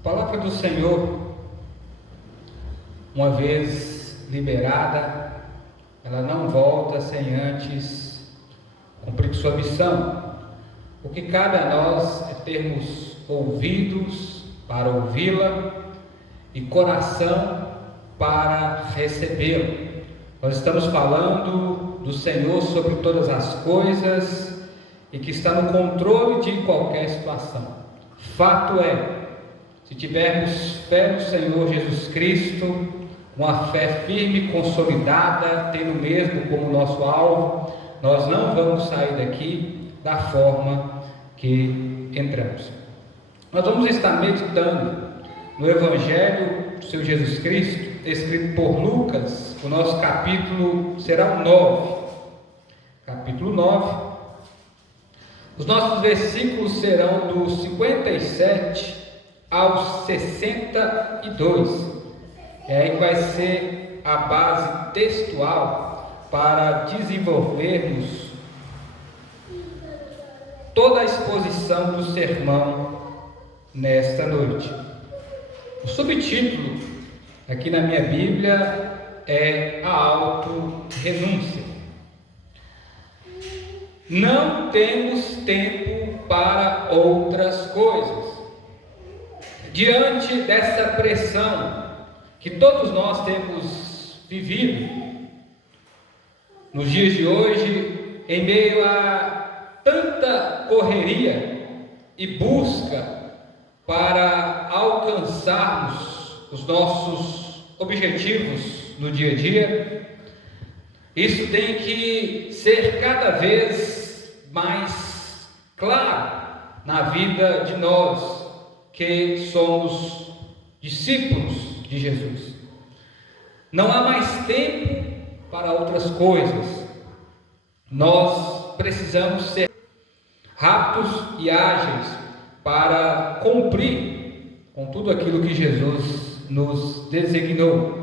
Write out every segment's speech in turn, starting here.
A palavra do Senhor, uma vez liberada, ela não volta sem antes cumprir sua missão. O que cabe a nós é termos ouvidos para ouvi-la e coração para recebê-la. Nós estamos falando do Senhor sobre todas as coisas e que está no controle de qualquer situação. Fato é, se tivermos fé no Senhor Jesus Cristo, uma fé firme e consolidada, tendo mesmo como nosso alvo, nós não vamos sair daqui da forma que entramos. Nós vamos estar meditando no Evangelho do Senhor Jesus Cristo, escrito por Lucas. O nosso capítulo será o 9. Capítulo 9. Os nossos versículos serão do 57 ao 62. É aí que vai ser a base textual para desenvolvermos toda a exposição do sermão nesta noite. O subtítulo aqui na minha Bíblia é a auto-renúncia. Não temos tempo para outras coisas. Diante dessa pressão que todos nós temos vivido nos dias de hoje, em meio a tanta correria e busca para alcançarmos os nossos objetivos no dia a dia, isso tem que ser cada vez mais claro na vida de nós que somos discípulos de Jesus. Não há mais tempo para outras coisas. Nós precisamos ser rápidos e ágeis para cumprir com tudo aquilo que Jesus nos designou.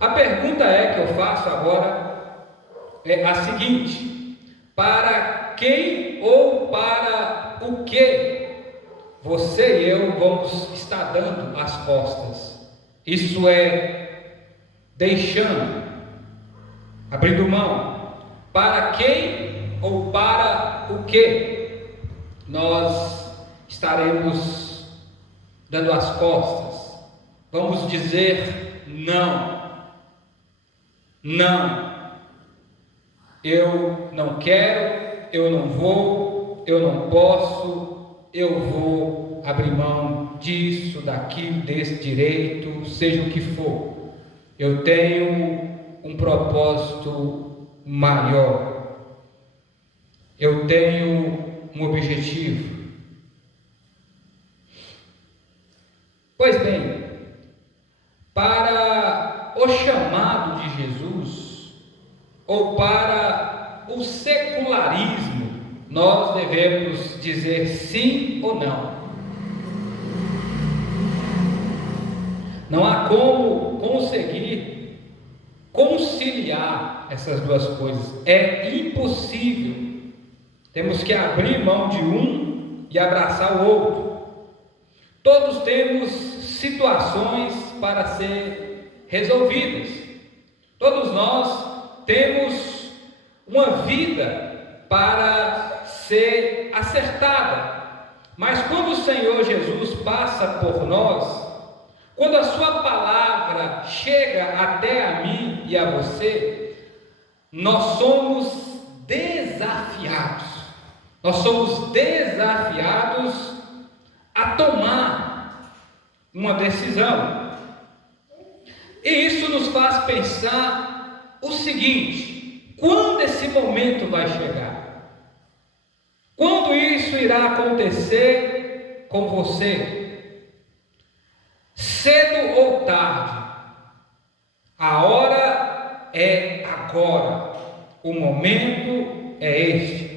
A pergunta que eu faço agora é a seguinte: para quem ou para o que você e eu vamos estar dando as costas? Isso é deixando, abrindo mão. Para quem ou para o que nós estaremos dando as costas? Vamos dizer não. Não. Eu não quero, eu não vou, eu não posso, eu vou abrir mão disso, daquilo, desse direito, seja o que for. Eu tenho um propósito maior. Eu tenho um objetivo. Pois bem, para o chamado de Jesus, ou para o secularismo, nós devemos dizer sim ou não. Não há como conseguir conciliar essas duas coisas. É impossível. Temos que abrir mão de um e abraçar o outro. Todos temos situações para ser resolvidas. Todos nós temos uma vida para ser acertada. Mas quando o Senhor Jesus passa por nós, quando a sua palavra chega até a mim e a você, nós somos desafiados. Nós somos desafiados a tomar uma decisão. E isso nos faz pensar o seguinte: quando esse momento vai chegar? Quando isso irá acontecer com você? Cedo ou tarde, a hora é agora, o momento é este.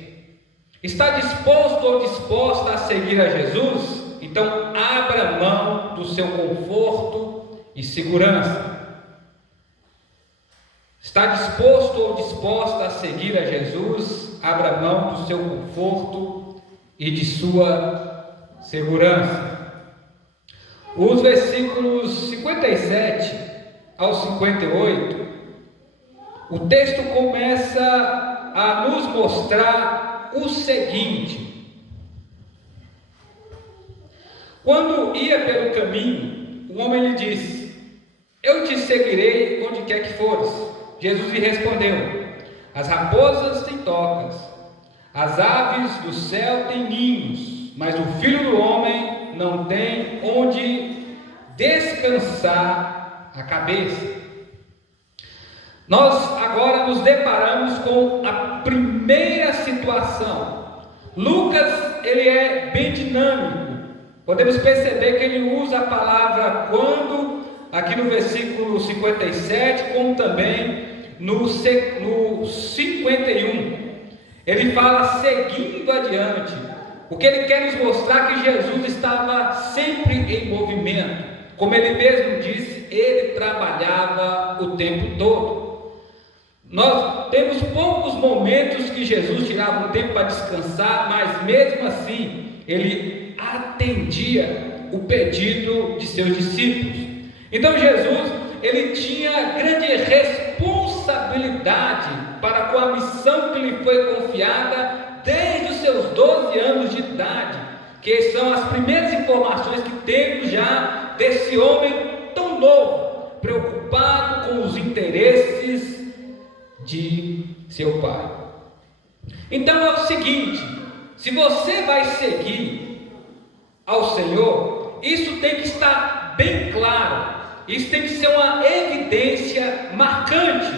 Está disposto ou disposta a seguir a Jesus? Então abra mão do seu conforto e segurança. Está disposto ou disposta a seguir a Jesus? Abra mão do seu conforto e de sua segurança. Os versículos 57 ao 58, o texto começa a nos mostrar o seguinte: quando ia pelo caminho, o homem lhe disse: eu te seguirei onde quer que fores. Jesus lhe respondeu: as raposas têm tocas, as aves do céu têm ninhos, mas o filho do homem não tem onde descansar a cabeça. Nós agora nos deparamos com a primeira situação. Lucas, ele é bem dinâmico. Podemos perceber que ele usa a palavra quando, aqui no versículo 57, como também no 51. Ele fala seguindo adiante. O que ele quer nos mostrar é que Jesus estava sempre em movimento. Como ele mesmo disse, ele trabalhava o tempo todo. Nós temos poucos momentos que Jesus tirava um tempo para descansar, mas mesmo assim, ele atendia o pedido de seus discípulos. Então Jesus, ele tinha grande responsabilidade para com a missão que lhe foi confiada desde os seus 12 anos de idade, que são as primeiras informações que temos já desse homem tão novo, preocupado com os interesses de seu pai. Então é o seguinte: se você vai seguir ao Senhor, isso tem que estar bem claro, isso tem que ser uma evidência marcante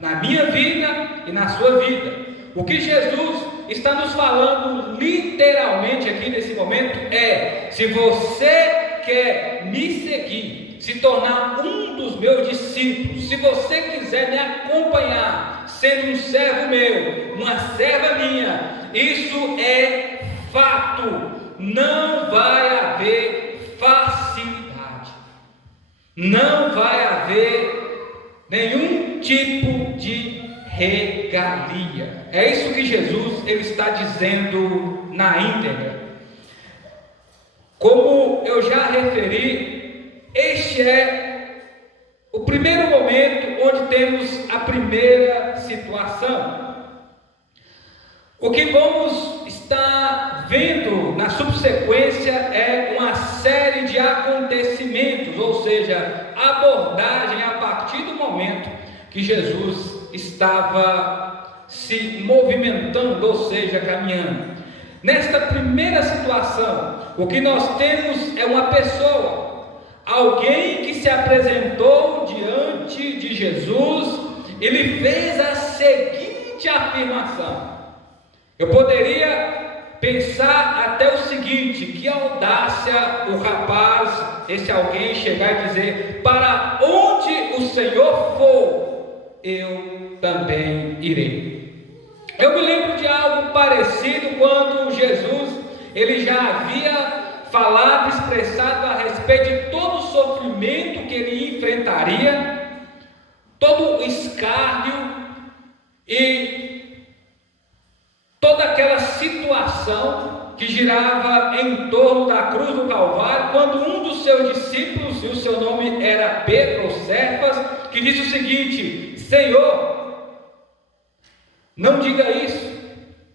na minha vida e na sua vida. O que Jesus está nos falando literalmente aqui nesse momento é: se você quer me seguir, se tornar um dos meus discípulos, se você quiser me acompanhar, sendo um servo meu, uma serva minha, isso é fato. Não vai haver facilidade, não vai haver nenhum tipo de regalia. É isso que Jesus ele está dizendo na íntegra. Como eu já referi, este é o primeiro momento onde temos a primeira situação. O que vamos estar vendo na subsequência é uma série de acontecimentos, ou seja, abordagem a partir do momento que Jesus estava se movimentando, ou seja, caminhando. Nesta primeira situação, o que nós temos é uma pessoa, alguém que se apresentou diante de Jesus. Ele fez a seguinte afirmação. Eu poderia pensar até o seguinte: que audácia o rapaz, esse alguém, chegar e dizer: para onde o Senhor for, eu também irei. Eu me lembro de algo parecido quando Jesus, ele já havia falado, expressado a respeito de todo o sofrimento que ele enfrentaria, todo o escárnio e toda aquela situação que girava em torno da cruz do Calvário, quando um dos seus discípulos, e o seu nome era Pedro ou Cefas, que disse o seguinte: Senhor, não diga isso.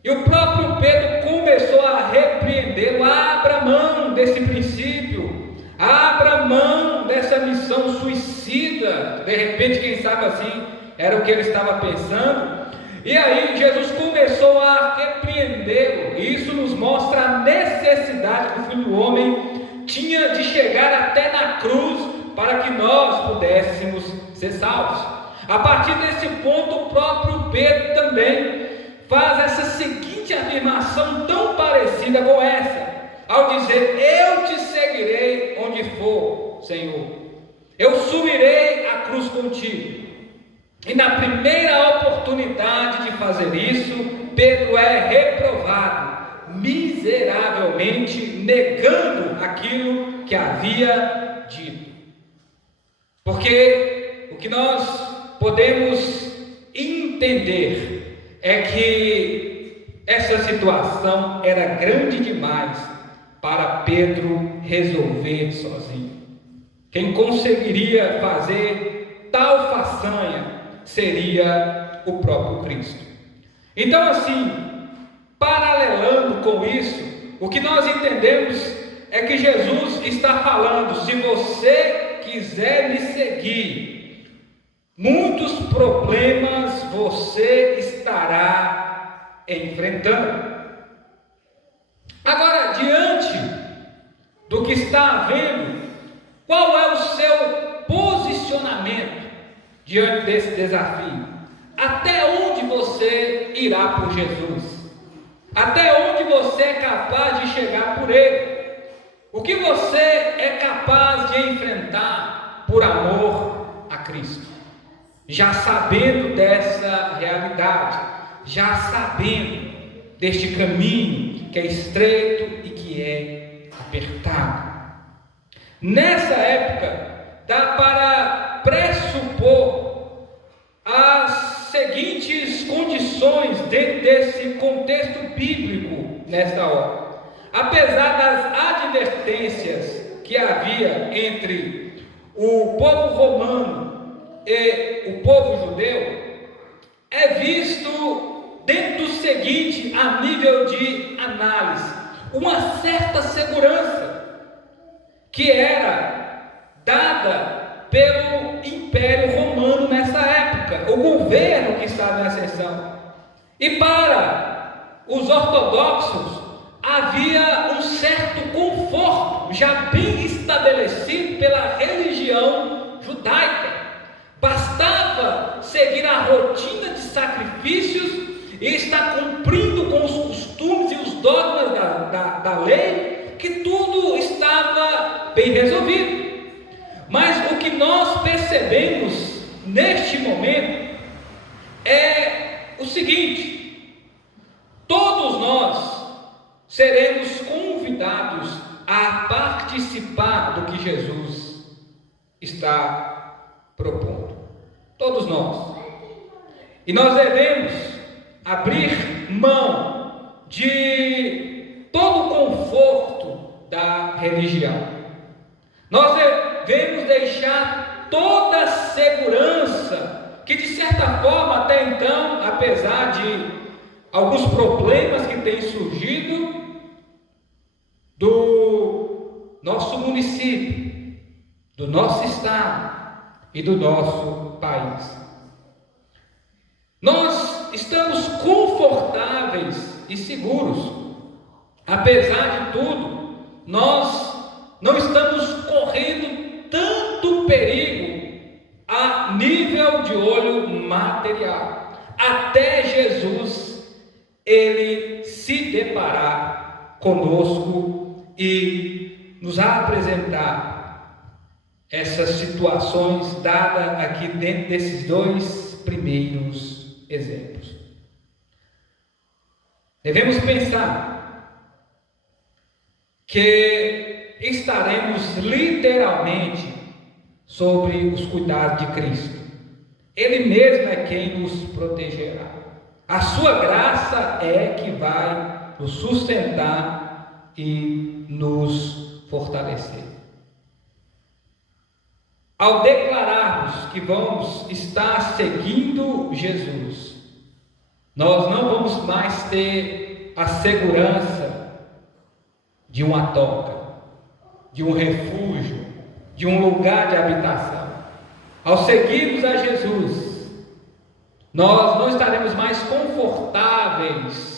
E o próprio Pedro começou a repreendê-lo: abra mão desse princípio, abra mão dessa missão suicida. De repente, quem sabe assim, era o que ele estava pensando. E aí Jesus começou a repreendê-lo. E isso nos mostra a necessidade que o Filho do Homem tinha de chegar até na cruz para que nós pudéssemos ser salvos. A partir desse ponto, o próprio Pedro também faz essa seguinte afirmação tão parecida com essa, ao dizer: eu te seguirei onde for, Senhor, eu subirei a cruz contigo. E na primeira oportunidade de fazer isso, Pedro é reprovado miseravelmente, negando aquilo que havia dito. Porque o que nós podemos entender é que essa situação era grande demais para Pedro resolver sozinho. Quem conseguiria fazer tal façanha seria o próprio Cristo. Então, assim, paralelando com isso, o que nós entendemos é que Jesus está falando: se você quiser me seguir, muitos problemas você estará enfrentando. Agora, diante do que está havendo, qual é o seu posicionamento diante desse desafio? Até onde você irá por Jesus? Até onde você é capaz de chegar por Ele? O que você é capaz de enfrentar por amor a Cristo? Já sabendo dessa realidade, já sabendo deste caminho que é estreito e que é apertado. Nessa época, dá para pressupor as seguintes condições dentro desse contexto bíblico nesta hora. Apesar das advertências que havia entre o povo romano e o povo judeu, é visto dentro do seguinte, a nível de análise, uma certa segurança que era dada pelo Império Romano nessa época, o governo que estava em ascensão. E para os ortodoxos havia um certo conforto já bem estabelecido pela religião judaica. Bastava seguir a rotina de sacrifícios e estar cumprindo com os costumes e os dogmas da lei, que tudo estava bem resolvido. Mas o que nós percebemos neste momento é o seguinte: todos nós seremos convidados a participar do que Jesus está propondo. Todos nós. E nós devemos abrir mão de todo o conforto da religião. Nós devemos deixar toda a segurança que, de certa forma, até então, apesar de alguns problemas que têm surgido do nosso município, do nosso estado e do nosso país, nós estamos confortáveis e seguros. Apesar de tudo, nós não estamos correndo tanto perigo a nível de olho material, até Jesus ele se deparar conosco e nos apresentar essas situações dadas aqui dentro desses dois primeiros exemplos. Devemos pensar que estaremos literalmente sobre os cuidados de Cristo. Ele mesmo é quem nos protegerá. A sua graça é que vai nos sustentar e nos fortalecer. Ao declararmos que vamos estar seguindo Jesus, nós não vamos mais ter a segurança de uma toca, de um refúgio, de um lugar de habitação. Ao seguirmos a Jesus, nós não estaremos mais confortáveis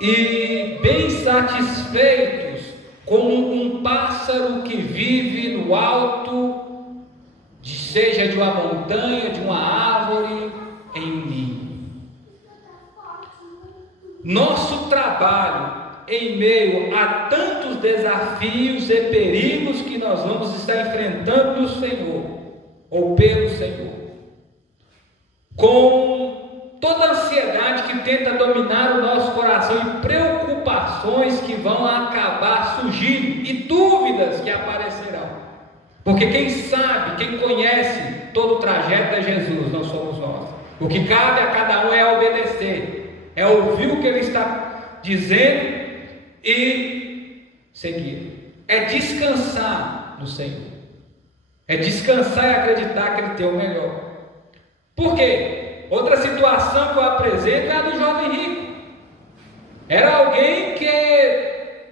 e bem satisfeitos como um pássaro que vive no alto, seja de uma montanha, de uma árvore, em um ninho. Nosso trabalho em meio a tantos desafios e perigos que nós vamos estar enfrentando no Senhor, ou pelo Senhor, com toda a ansiedade que tenta dominar o nosso coração e preocupações que vão acabar surgindo e dúvidas que aparecerão, porque quem sabe, quem conhece todo o trajeto é Jesus, não somos nós. O que cabe a cada um é obedecer, é ouvir o que Ele está dizendo e segui-lo. É descansar no Senhor. É descansar e acreditar que Ele tem o melhor. Por quê? Outra situação que eu apresento é a do jovem rico. Era alguém que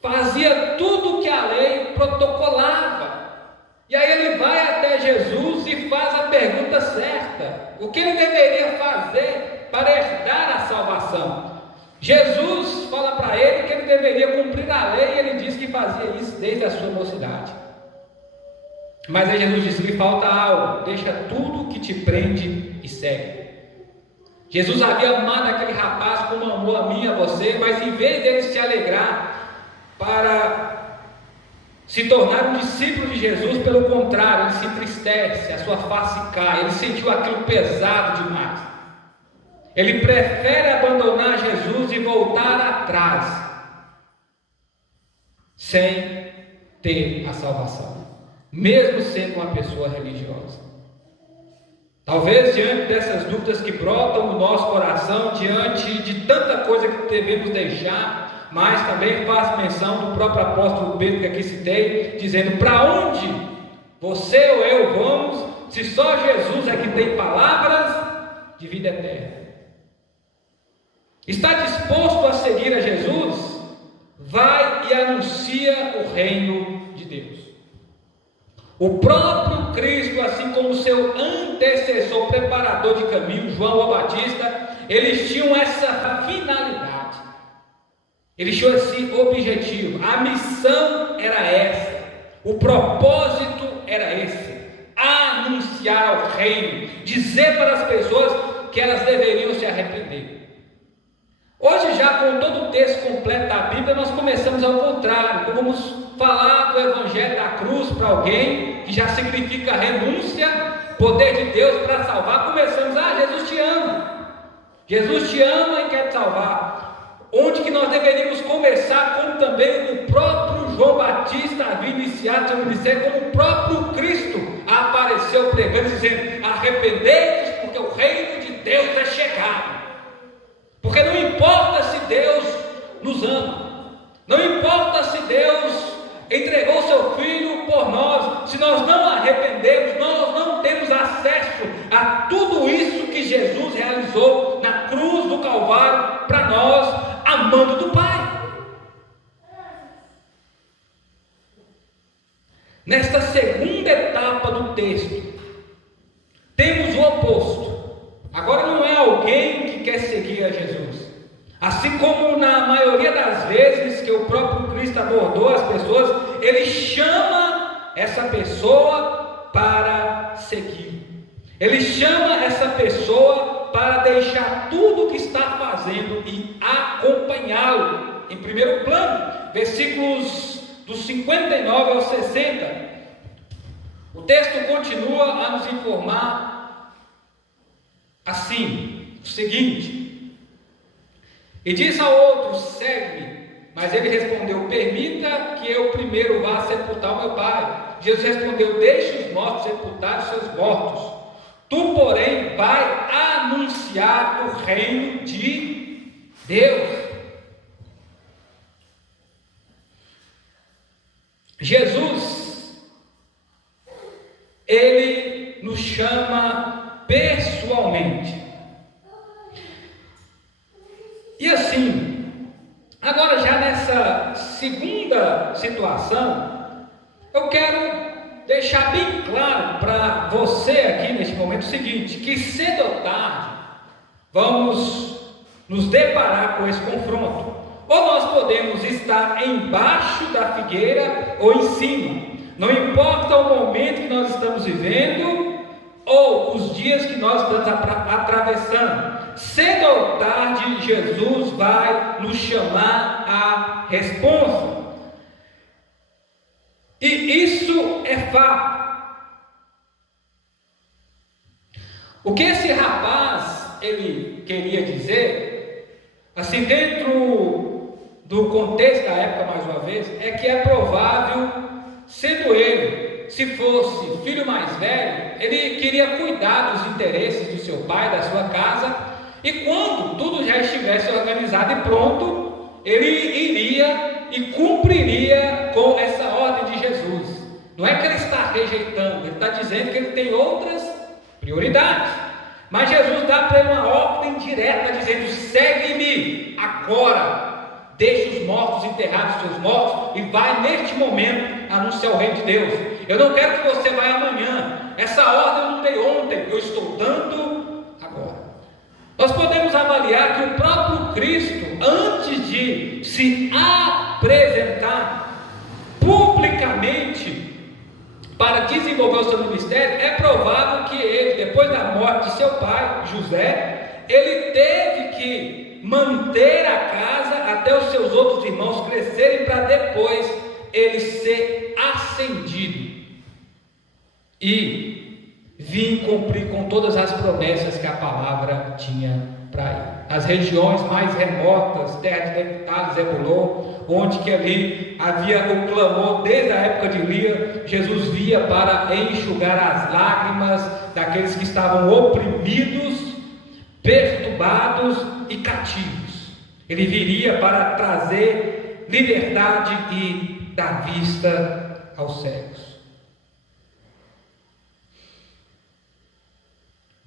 fazia tudo que a lei protocolava. E aí ele vai até Jesus e faz a pergunta certa: o que ele deveria fazer para herdar a salvação? Jesus fala para ele que ele deveria cumprir a lei, e ele diz que fazia isso desde a sua mocidade. Mas aí Jesus disse: lhe falta algo, deixa tudo que te prende e segue. Jesus havia amado aquele rapaz como amou a mim e a você, mas em vez dele se alegrar para se tornar um discípulo de Jesus, pelo contrário, ele se entristece, a sua face cai, ele sentiu aquilo pesado demais. Ele prefere abandonar Jesus e voltar atrás, sem ter a salvação, mesmo sendo uma pessoa religiosa. Talvez diante dessas dúvidas que brotam no nosso coração, diante de tanta coisa que devemos deixar, mas também faço menção do próprio apóstolo Pedro que aqui citei, dizendo: para onde você ou eu vamos, se só Jesus é que tem palavras de vida eterna? Está disposto a seguir a Jesus? Vai e anuncia o reino de Deus. O próprio Cristo, assim como o seu antecessor, preparador de caminho, João o Batista, eles tinham essa finalidade, eles tinham esse objetivo, a missão era essa, o propósito era esse: anunciar o reino, dizer para as pessoas que elas deveriam se arrepender. Hoje, já com todo o texto completo da Bíblia, nós começamos ao contrário. Vamos falar do Evangelho da cruz para alguém, que já significa renúncia, poder de Deus para salvar. Começamos: Jesus te ama, Jesus te ama e quer te salvar. Onde que nós deveríamos começar, como também o próprio João Batista havia iniciado seu ministério, como o próprio Cristo apareceu pregando, dizendo: arrependei-vos, porque o reino de Deus é chegado. Porque não importa se Deus nos ama, não importa se Deus entregou seu Filho por nós, se nós não arrependemos, nós não temos acesso a tudo isso que Jesus realizou na cruz do Calvário para nós, amando do Pai. Nesta segunda etapa do texto, temos o oposto. Agora não é alguém que quer seguir a Jesus. Assim como na maioria das vezes que o próprio Cristo abordou as pessoas, Ele chama essa pessoa para seguir. Ele chama essa pessoa para deixar tudo o que está fazendo e acompanhá-lo. Em primeiro plano, versículos dos 59 ao 60, o texto continua a nos informar assim, o seguinte: e disse ao outro: segue-me. Mas ele respondeu: permita que eu primeiro vá sepultar o meu pai. Jesus respondeu: deixe os mortos sepultar os seus mortos. Tu, porém, vai anunciar o reino de Deus. Jesus, Ele nos chama pessoalmente. E assim, agora já nessa segunda situação, eu quero deixar bem claro para você aqui neste momento o seguinte: que cedo ou tarde vamos nos deparar com esse confronto. Ou nós podemos estar embaixo da figueira ou em cima. Não importa o momento que nós estamos vivendo ou os dias que nós estamos atravessando, cedo ou tarde Jesus vai nos chamar à responsa. E isso é fato. O que esse rapaz ele queria dizer, assim, dentro do contexto da época, mais uma vez, é que é provável, sendo ele, se fosse filho mais velho, ele queria cuidar dos interesses do seu pai, da sua casa, e quando tudo já estivesse organizado e pronto, ele iria e cumpriria com essa ordem de Jesus. Não é que ele está rejeitando, ele está dizendo que ele tem outras prioridades. Mas Jesus dá para ele uma ordem direta, dizendo: segue-me agora, deixe os mortos enterrar os seus mortos e vai neste momento anunciar o reino de Deus. Eu não quero que você vá amanhã, essa ordem eu não dei ontem, eu estou dando agora. Nós podemos avaliar que o próprio Cristo, antes de se apresentar publicamente para desenvolver o seu ministério, é provável que ele, depois da morte de seu pai, José, ele teve que manter a casa até os seus outros irmãos crescerem, para depois ele ser ascendido e vir cumprir com todas as promessas que a palavra tinha para ele. As regiões mais remotas, terra de Neftalí, Zebulon, onde que ali havia o clamor desde a época de Elia, Jesus via para enxugar as lágrimas daqueles que estavam oprimidos, perturbados e cativos. Ele viria para trazer liberdade e dar vista aos cegos.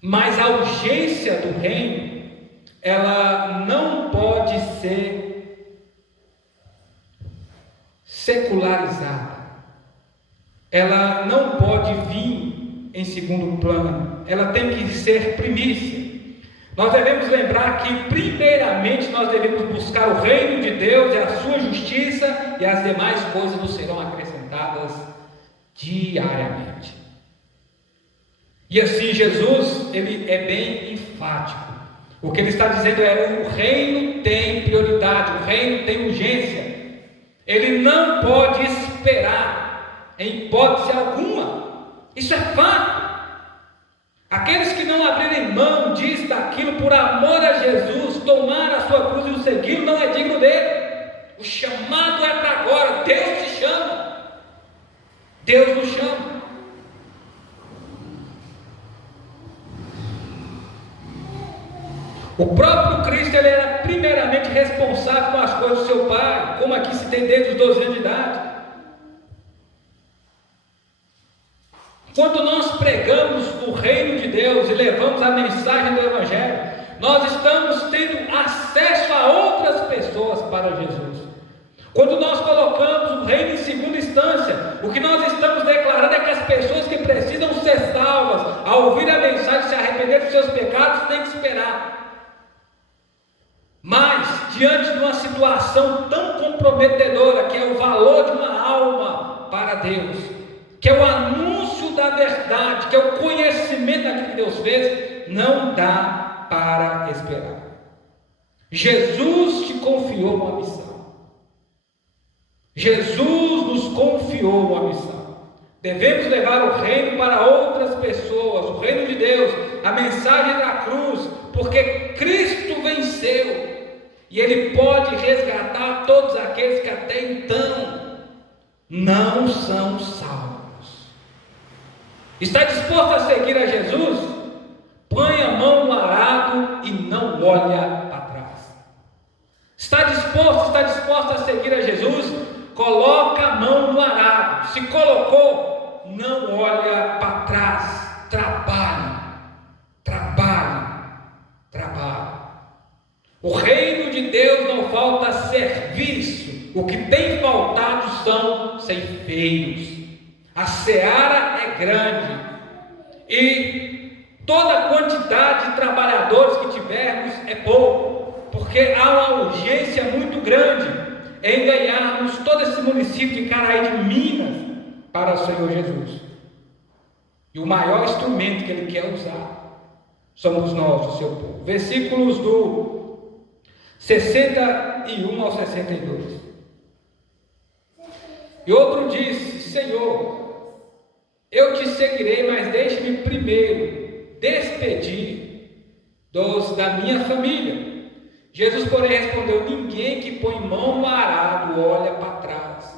Mas a urgência do reino, ela não pode ser secularizada. Ela não pode vir em segundo plano. Ela tem que ser primícia. Nós devemos lembrar que primeiramente nós devemos buscar o reino de Deus e a sua justiça, e as demais coisas nos serão acrescentadas diariamente. E assim Jesus, ele é bem enfático. O que ele está dizendo é: o reino tem prioridade, o reino tem urgência. Ele não pode esperar em hipótese alguma. Isso é fato. Aqueles que não abrirem mão disso, daquilo, por amor a Jesus, tomar a sua cruz e o segui-lo, não é digno dele. O chamado é para agora. Deus te chama. Deus nos chama. O próprio Cristo, ele era primeiramente responsável com as coisas do seu Pai, como aqui se tem desde os 12 anos de idade. Quando nós pregamos o reino de Deus e levamos a mensagem do Evangelho, nós estamos tendo acesso a outras pessoas para Jesus. Quando nós colocamos o reino em segunda instância, o que nós estamos declarando é que as pessoas que precisam ser salvas, ao ouvir a mensagem, se arrepender dos seus pecados, têm que esperar. Mas, diante de uma situação tão comprometedora, que é o valor de uma alma para Deus, que é o anúncio da verdade, que é o conhecimento daquilo que Deus fez, não dá para esperar. Jesus te confiou uma missão. Jesus nos confiou uma missão. Devemos levar o reino para outras pessoas, o reino de Deus, a mensagem da cruz, porque Cristo venceu. E Ele pode resgatar todos aqueles que até então não são salvos. Está disposto a seguir a Jesus? Põe a mão no arado e não olha para trás. Está disposto a seguir a Jesus? Coloca a mão no arado. Se colocou, não olha para trás. Trabalhe. O reino de Deus não falta serviço. O que tem faltado são ceifeiros. A seara é grande, e toda a quantidade de trabalhadores que tivermos é pouco, porque há uma urgência muito grande em ganharmos todo esse município de Caraí de Minas para o Senhor Jesus. E o maior instrumento que Ele quer usar somos nós, o seu povo. Versículos do 61 ao 62. E outro disse: Senhor, eu te seguirei, mas deixe-me primeiro despedir da minha família. Jesus, porém, respondeu: ninguém que põe mão no arado olha para trás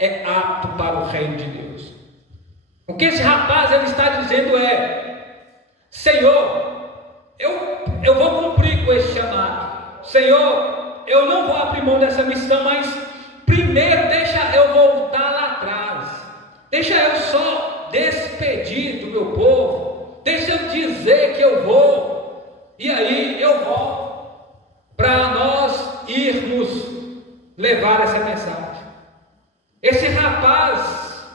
é apto para o reino de Deus. O que esse rapaz ele está dizendo é: Senhor, eu vou cumprir com esse chamado. Senhor, eu não vou abrir mão dessa missão, mas primeiro deixa eu voltar lá atrás, deixa eu só despedir do meu povo, deixa eu dizer que eu vou, e aí eu volto, para nós irmos levar essa mensagem. Esse rapaz,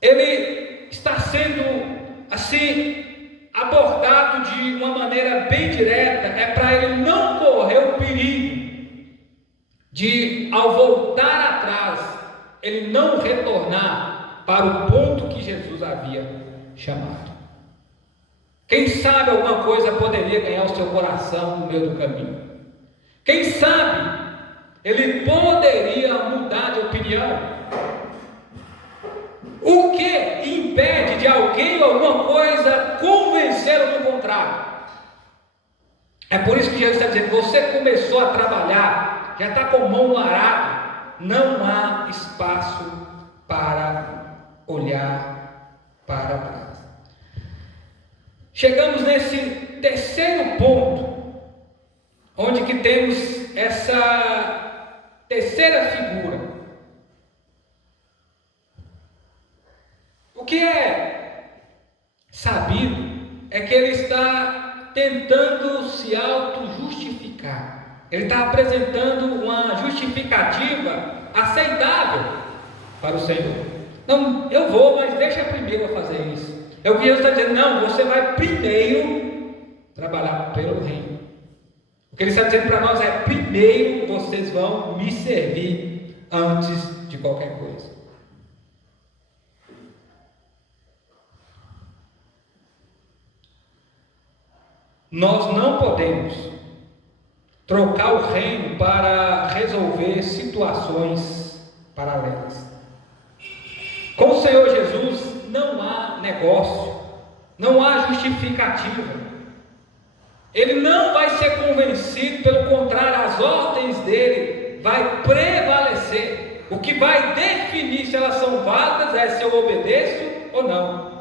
ele está sendo assim abordado de uma maneira bem direta, é para ele não correr o perigo de, ao voltar atrás, ele não retornar para o ponto que Jesus havia chamado. Quem sabe alguma coisa poderia ganhar o seu coração no meio do caminho. Quem sabe ele poderia mudar de opinião. O que impede de alguém ou alguma coisa convencê-lo do contrário? É por isso que Jesus está dizendo: você começou a trabalhar, já está com mão no arado, não há espaço para olhar para trás. Chegamos nesse terceiro ponto, onde que temos essa terceira figura. O que é sabido é que ele está tentando se auto-justificar. Ele está apresentando uma justificativa aceitável para o Senhor. Não, eu vou, mas deixa primeiro eu fazer isso. É o que Jesus está dizendo: não, você vai primeiro trabalhar pelo reino. O que ele está dizendo para nós é: primeiro vocês vão me servir antes de qualquer coisa. Nós não podemos trocar o reino para resolver situações paralelas. Com o Senhor Jesus não há negócio, não há justificativa. Ele não vai ser convencido, pelo contrário, as ordens dele vai prevalecer. O que vai definir se elas são válidas é se eu obedeço ou não.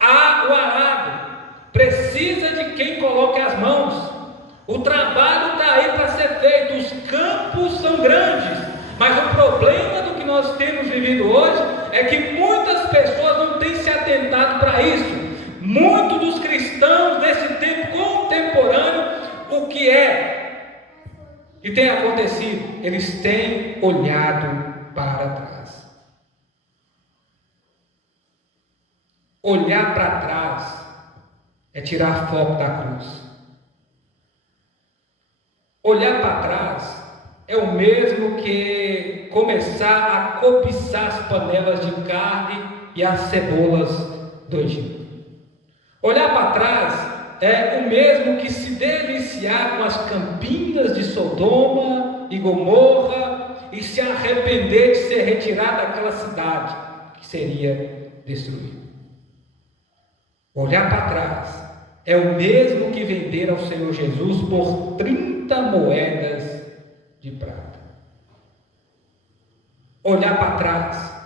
O arado precisa de quem coloque as mãos. O trabalho está aí para ser feito, os campos são grandes, mas o problema do que nós temos vivido hoje é que muitas pessoas não têm se atentado para isso. Muitos dos cristãos desse tempo contemporâneo, o que é e tem acontecido? Eles têm olhado para trás. Olhar para trás é tirar foco da cruz. Olhar para trás é o mesmo que começar a cobiçar as panelas de carne e as cebolas do Egito. Olhar para trás é o mesmo que se deliciar com as campinas de Sodoma e Gomorra e se arrepender de ser retirado daquela cidade que seria destruída. Olhar para trás é o mesmo que vender ao Senhor Jesus por 30 moedas de prata. Olhar para trás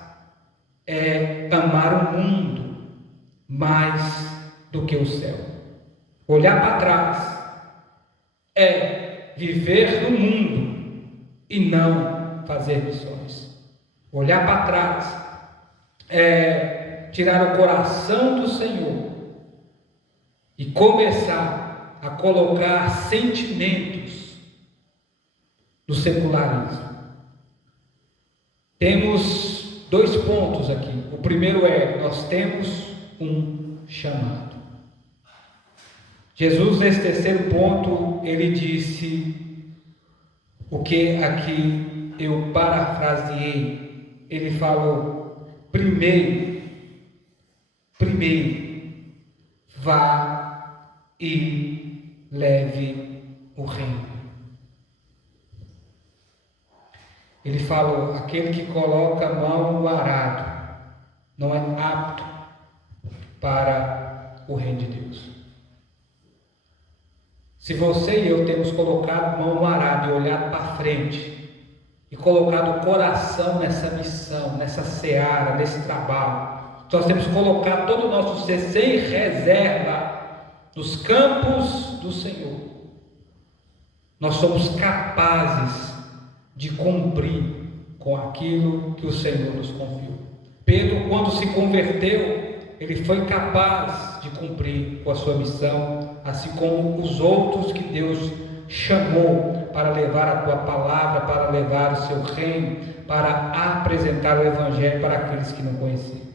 é amar o mundo mais do que o céu. Olhar para trás é viver no mundo e não fazer missões. Olhar para trás é tirar o coração do Senhor e começar a colocar sentimentos no secularismo. Temos dois pontos aqui. O primeiro é: nós temos um chamado. Jesus, nesse terceiro ponto, ele disse o que aqui eu parafraseei. Ele falou: primeiro, vá e leve o reino. Ele falou: aquele que coloca a mão no arado não é apto para o reino de Deus. Se você e eu temos colocado a mão no arado e olhado para frente, e colocado o coração nessa missão, nessa seara, nesse trabalho, nós temos colocado todo o nosso ser sem reserva nos campos do Senhor. nós somos capazes de cumprir com aquilo que o Senhor nos confiou. Pedro, quando se converteu, ele foi capaz de cumprir com a sua missão, assim como os outros que Deus chamou para levar a tua palavra, para levar o seu reino, para apresentar o Evangelho para aqueles que não conheciam.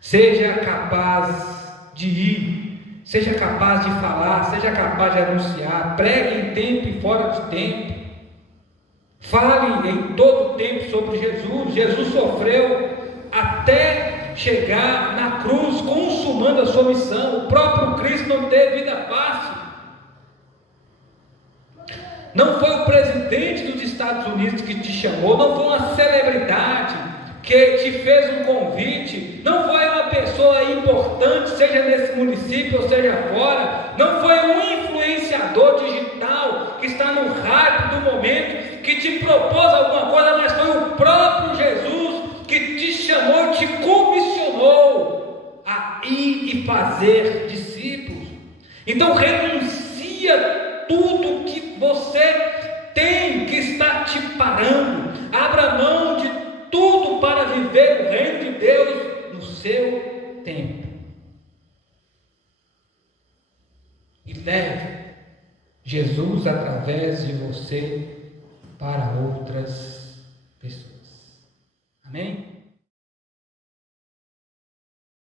Seja capaz de ir, seja capaz de falar, seja capaz de anunciar, pregue em tempo e fora de tempo, fale em todo tempo sobre Jesus. Jesus sofreu até chegar na cruz, consumando a sua missão. O próprio Cristo não teve vida fácil. Não foi o presidente dos Estados Unidos que te chamou, não foi uma celebridade que te fez um convite, não foi uma pessoa importante, seja nesse município ou seja fora, não foi um influenciador digital que está no hype do momento, que te propôs alguma coisa, mas foi o próprio Jesus que te chamou, te comissionou a ir e fazer discípulos. Então renuncia tudo que você tem que está te parando, abra mão de tudo para viver o reino de Deus no seu tempo, e leve Jesus através de você para outras pessoas. Amém?